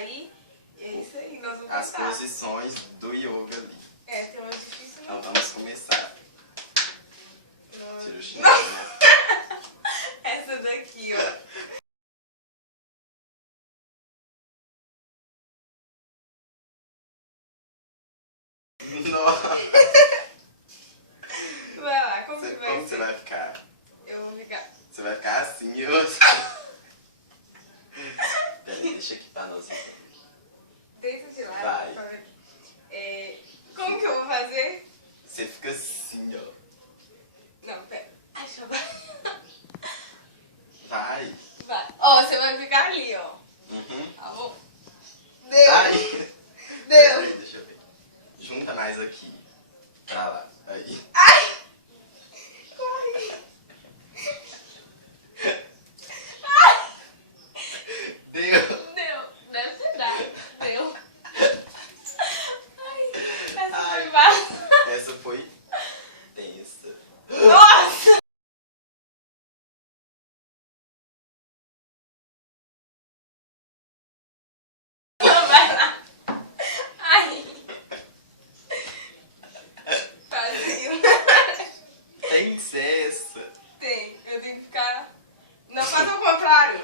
cair. E é isso aí, nós vamos As tentar. posições do yoga ali. É, tem uma difícil Então não. vamos começar. Não. Tira o chinelo, né? Essa daqui, ó. Nossa. Vai lá, como que vai Como ser? você vai ficar? Eu vou ficar... Você vai ficar assim e eu... Peraí, deixa aqui pra nós. Deita de lado. Vai. Como que eu vou fazer? Você fica assim, ó. Não, pera. Ai, deixa eu dar. Vai. Vai. Ó, você vai ficar ali, ó. Uhum. Tá bom? Deu. Vai. Deu. Peraí, deixa eu ver. Junta mais aqui. Pra lá. Aí. Ai! Corre! Ai! Deu. Deu. Deve ter dado. Deu. Ai, essa Ai. foi fácil. Essa foi tensa. Nossa! Vai lá. Ai. Fazinho. Tem que ser essa. Tem. Eu tenho que ficar... Não, faz ao contrário.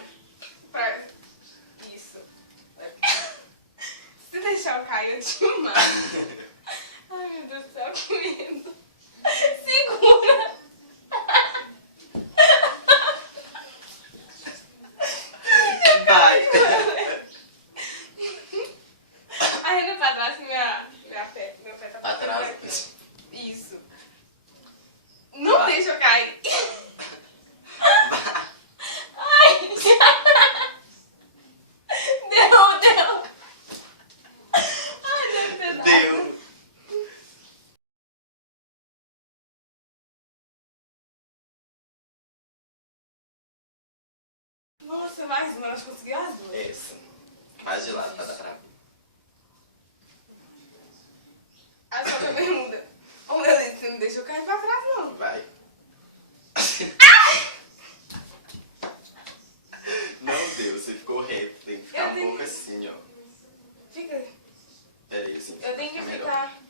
Pra... Isso. Se deixar eu cair, eu te mato. Ai, meu Deus do céu, que medo. Segura. Vai. Ainda pra trás que meu pé tá Pra trás. aqui. Isso. Não Vai. deixa eu cair. Ai. Deu. Ai, deve ter dado. Deu. Nossa, mais uma, nós conseguimos as duas. Essa. Mais de lado pra dar pra mim. Aí só que a bermuda. Ô, meu Deus, você não deixa eu cair pra trás, não. Vai. Não deu, você ficou reto. Tem que ficar Eu um tenho- pouco assim, ó. Fica. Peraí, assim. Eu tenho que fica melhor. ficar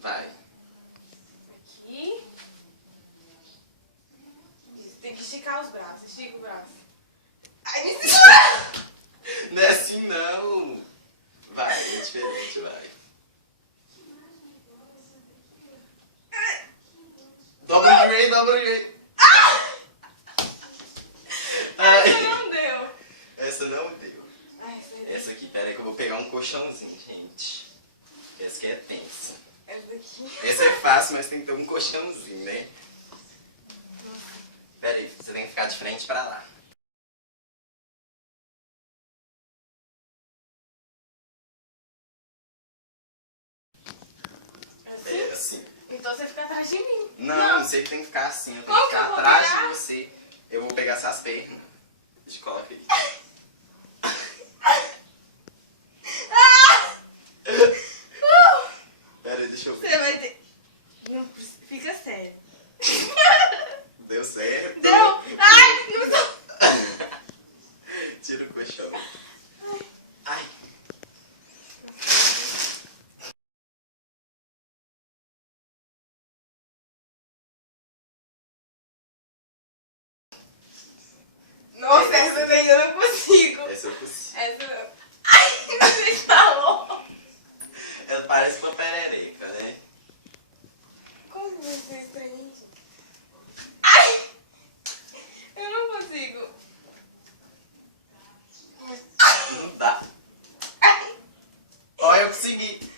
Vai. aqui. Isso, tem que esticar os braços. Estica o braço. Ai, me segura! Não é assim, não. Vai, é diferente, vai. Dobra o joelho, dobra o joelho. Ai. Essa não deu. Essa não deu. Ai, essa aí. Essa aqui, peraí que eu vou pegar um colchãozinho, gente. Essa aqui é tensa. Essa daqui. Essa é fácil, mas tem que ter um colchãozinho, né? Peraí, você tem que ficar de frente pra lá. Assim? É, assim. Então você fica atrás de mim. Não, você que tem que ficar assim, eu tenho Como que que eu ficar vou atrás pegar? de você. Eu vou pegar essas pernas. Deixa eu colocar aí. Peraí, deixa eu ver. Você vai ter... Não, fica sério. Deu certo? Deu? Ai, não tô... Tira o colchão. Ai. Nossa, essa daí eu não consigo. Essa eu consigo. Essa não. Ai, você falou. Ela parece uma perereca, né? Como vai ser estranho, gente? Ai! Eu não consigo. Não dá. Ai, Ó, eu consegui.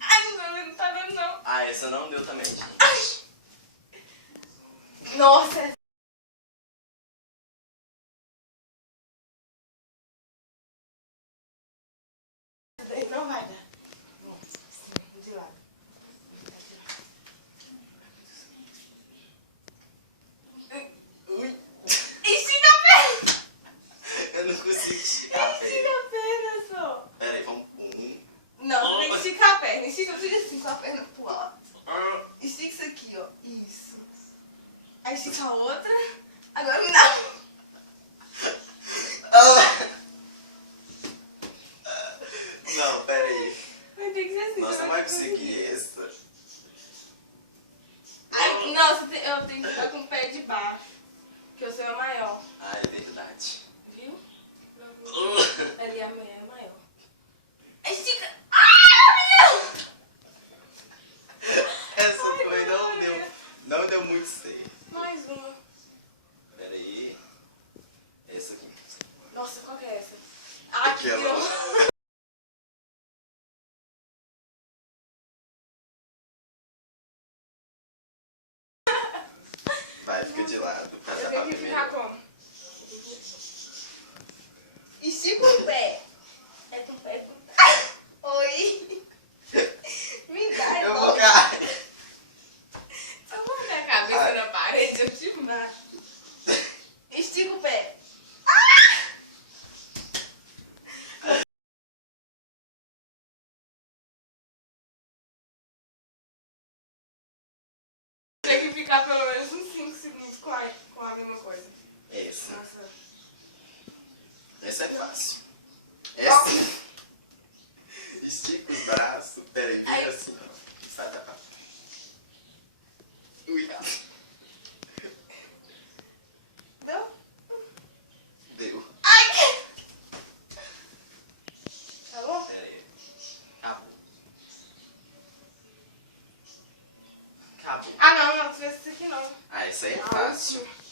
ai, não tá dando não. Ah, essa não deu também, gente. Ai. Nossa, essa daí não vai dar. Nossa, assim, de lado. Ui. Estica a perna! Eu não consigo esticar a Estica perna. a perna só. Peraí, vamos. Um. Não, você tem que esticar a perna. Estica, fica assim com a perna pro alto. Ah. Estica isso aqui, ó. Isso. Aí estica a outra. Agora não. Ah. ela. Vai, fica de lado. Pra Eu dar pra tenho que ver ficar melhor. como? Estica o pé. É com o pé. Oi. Me dá, Eu irmão. vou cair. Se eu botar a cabeça na parede, eu te mato. Estica o pé. Tem que ficar pelo menos uns 5 segundos com a mesma coisa. Essa. Nossa. Essa é fácil. Essa. Estica os braços. Pera aí, Aí. vira assim, ó. Sai da pata. Ui. Deu? Deu. Ai, que... Acabou? Pera aí. Acabou. Acabou. Ah, não, não. Tu fez isso aqui não. Ah, essa aí é Ah, fácil. última.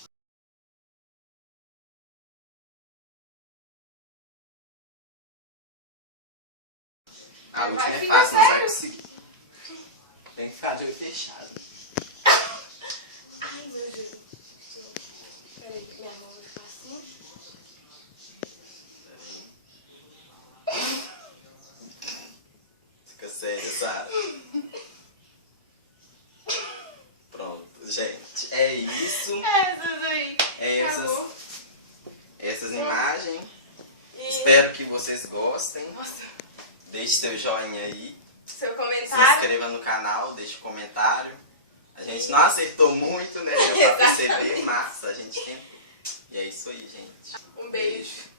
A última Vai, é fica fácil, não vai sério. conseguir. Tem que ficar de olho fechado. Ai, meu Deus. Peraí, minha mão vai ficar assim. Fica sério, sabe? Pronto, gente. É isso. Essas aí. É Acabou. essas imagens. E... Espero que vocês gostem. Nossa. Deixe seu joinha aí. Seu Se comentário. inscreva no canal, deixe um comentário. A gente não acertou muito, né? Deu pra perceber, mas a gente tentou. E é isso aí, gente. Um beijo.